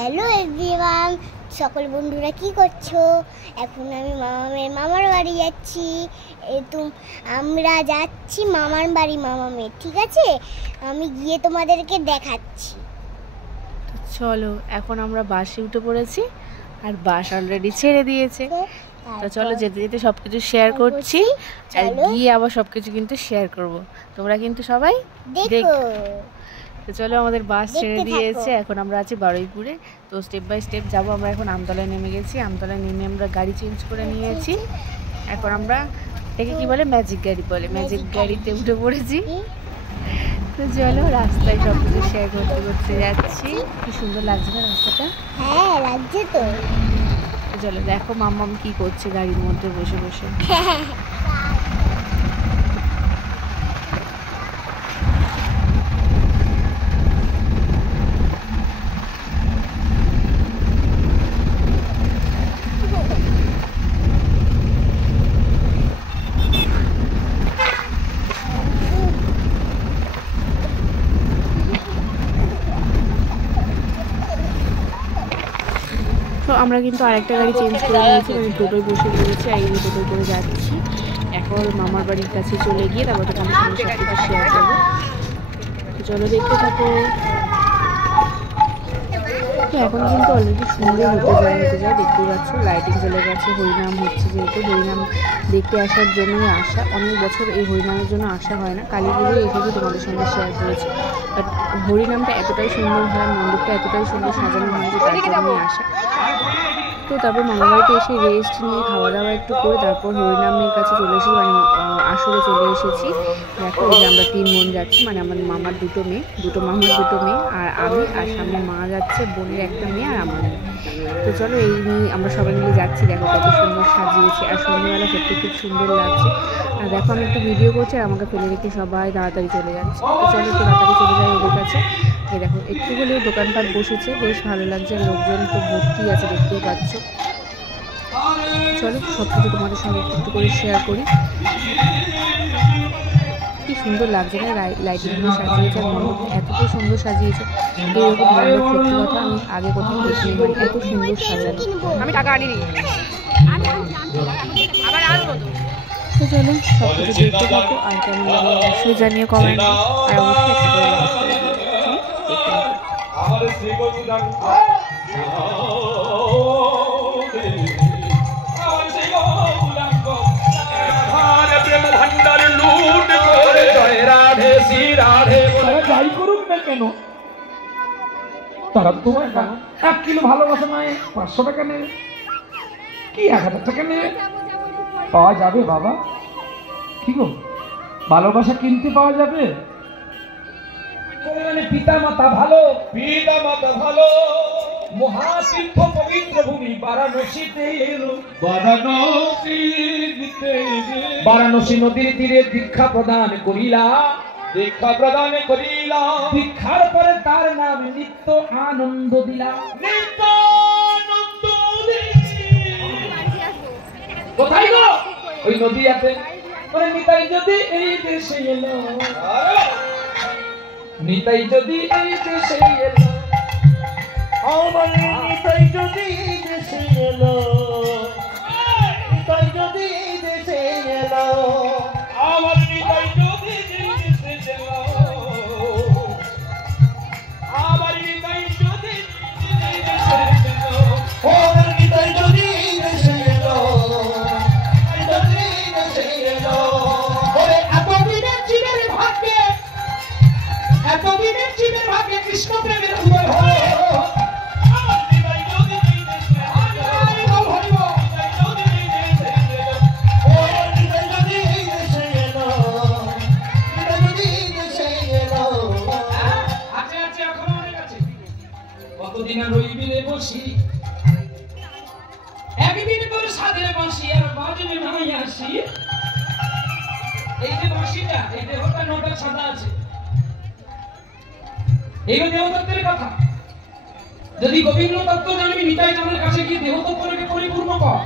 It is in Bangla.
হ্যালো এভরিওয়ান, সকল বন্ধুরা কি করছো? এখন আমি মামার বাড়ি যাচ্ছি। আমরা যাচ্ছি মামার বাড়ি মামামের, ঠিক আছে? আমি গিয়ে তোমাদেরকে দেখাচ্ছি। চলো, এখন আমরা বাসে উঠে পড়েছি আর বাস অলরেডি ছেড়ে দিয়েছে। তো চলো, যেতে যেতে সবকিছু শেয়ার করছি আর গিয়ে আবার সবকিছু কিন্তু শেয়ার করব। তোমরা কিন্তু সবাই দেখো। তো চলো, আমাদের বাস ছেড়ে দিয়েছে, এখন আমরা আছি বারুইপুরে। তো স্টেপ বাই স্টেপ যাবো। আমরা এখন আমতলায় নেমে গেছি। আমতলায় নেমে আমরা গাড়ি চেঞ্জ করে নিয়েছি। এখন আমরা এটাকে কি বলে, ম্যাজিক গাড়ি বলে, ম্যাজিক গাড়িতে উঠে পড়েছি। তো চলো, রাস্তায় সব কিছু শেয়ার করতে করতে যাচ্ছি। কি সুন্দর লাগছে না রাস্তাটা? হ্যাঁ, লাগছে তো। চলো দেখো মাম্মাম কি করছে গাড়ির মধ্যে বসে বসে। তো আমরা কিন্তু আরেকটা গাড়ি চেঞ্জ করে নিয়েছি, মানে টোটোয় বসে পড়েছি আর এই টোটোয় করে যাচ্ছি। এখন মামার বাড়ির কাছে চলে গিয়ে তারপর তোমাদের সঙ্গে সব কিছু শেয়ার করবো। তো চলো, দেখতে থাকো। তো এখন কিন্তু অলরেডি সন্ধ্যে হতে যায় দেখতেই পাচ্ছ, লাইটিং চলে গেছে। হরিনাম হচ্ছে, যেহেতু হরিনাম দেখতে আসার জন্যই আসা। অনেক বছর এই হরিনামের জন্য আসা হয় না, কালী পুজোয় এসেছি তোমাদের সঙ্গে শেয়ার করেছি। বাট হরিনামটা এতটাই সুন্দর হয়, মন্দিরটা এতটাই সুন্দর সাজানো হয় যে তার জন্যই আসা। তো তারপর মামার বাড়িতে এসে রেস্ট নিয়ে খাওয়া দাওয়া একটু করে তারপর হরিনামের কাছে চলে এসেছি, মানে আসরে চলে এসেছি। দেখো, এই যে আমরা 3 বোন যাচ্ছি, মানে আমার মামার দুটো মামার দুটো মেয়ে আর আমি, আর সামনে মা যাচ্ছে, বোনের একটা মেয়ে আর আমার মেয়ে। তো চলো, এই নিয়ে আমরা সবাই মিলে যাচ্ছি। দেখো কত সুন্দর সাজিয়েছি, আর সন্ধ্যেবেলা সত্যি খুব সুন্দর লাগছে। আর দেখো, আমি একটু ভিডিও করছি আর আমাকে ফেলে রেখে সবাই তাড়াতাড়ি চলে যাচ্ছে। তো চলো, একটু তাড়াতাড়ি চলে যাই ওদের কাছে। এই দেখো, একটু হলেও দোকানপাট বসেছে, বেশ ভালো লাগছে। লোকজন তো ভর্তি আছে, দেখতেই পাচ্ছ। চলো, সব কিছু তোমাদের সঙ্গে একটু করে শেয়ার করি। কি সুন্দর লাগছে না, লাইটিংগুলো সাজিয়েছে, আর মণ্ডপটা এতটাই সুন্দর সাজিয়েছে। এরকম মণ্ডপ সত্যি কথা আমি আগে কোথাও দেখিনি, মানে এত সুন্দর সাজানো। আমি টাকা আনিনি, আবার আসবো। তো চলো, সব কিছু দেখতে থাকো আর কেমন লাগলো অবশ্যই জানিয়ে কমেন্ট, আর অবশ্যই একটা করে লাইক করে দিও। যাই করুক না কেন, তারা তোমার 1 কিলো ভালোবাসা নয় 500 টাকা নেবে, কি 1000 টাকা নেবে, পাওয়া যাবে বাবা? কি গো, ভালোবাসা কিনতে পাওয়া যাবে? পিতা মাতা ভালো, মহাতীর্থ পবিত্র ভূমি বারাণসীতে এলো, বারাণসী নদীর তীরে দীক্ষা প্রদান করিলা, দীক্ষার পরে তার নাম নিত্য আনন্দ দিলা। কোথায় গো? ওই নদী আছে। নিতাই যদি এই দেশে এলো, নিতাই যদি এই দেশে এলো, আমার নিতাই যদি এই দেশে এলো, নিতাই যদি এই দেশে এলো, আমার নিতাই যদি এই দেশে এলো, আমার নিতাই যদি এই দেশে এলো, আমার নিতাই যদি এই দেশে এলো, যদি এই দেশে এলো। ওরে এতদিনের জীবের ভাগ্যে, এতদিনের জীবের ভাগ্যে কৃষ্ণ প্রেমের উদয় হলো। কতদিন রইবিলে বসি, একদিন করে সাধে বসি আর বাজবে নাই আসি। এই যে বসিটা, এই দেহটা নোটা সাদা আছে, এই দেহতত্ত্বের কথা। যদি গোবিন্দ তত্ত্ব জানবি, নিতাই চাঁদের কাছে গিয়ে দেহতত্ত্বকে পরিপূর্ণ কর।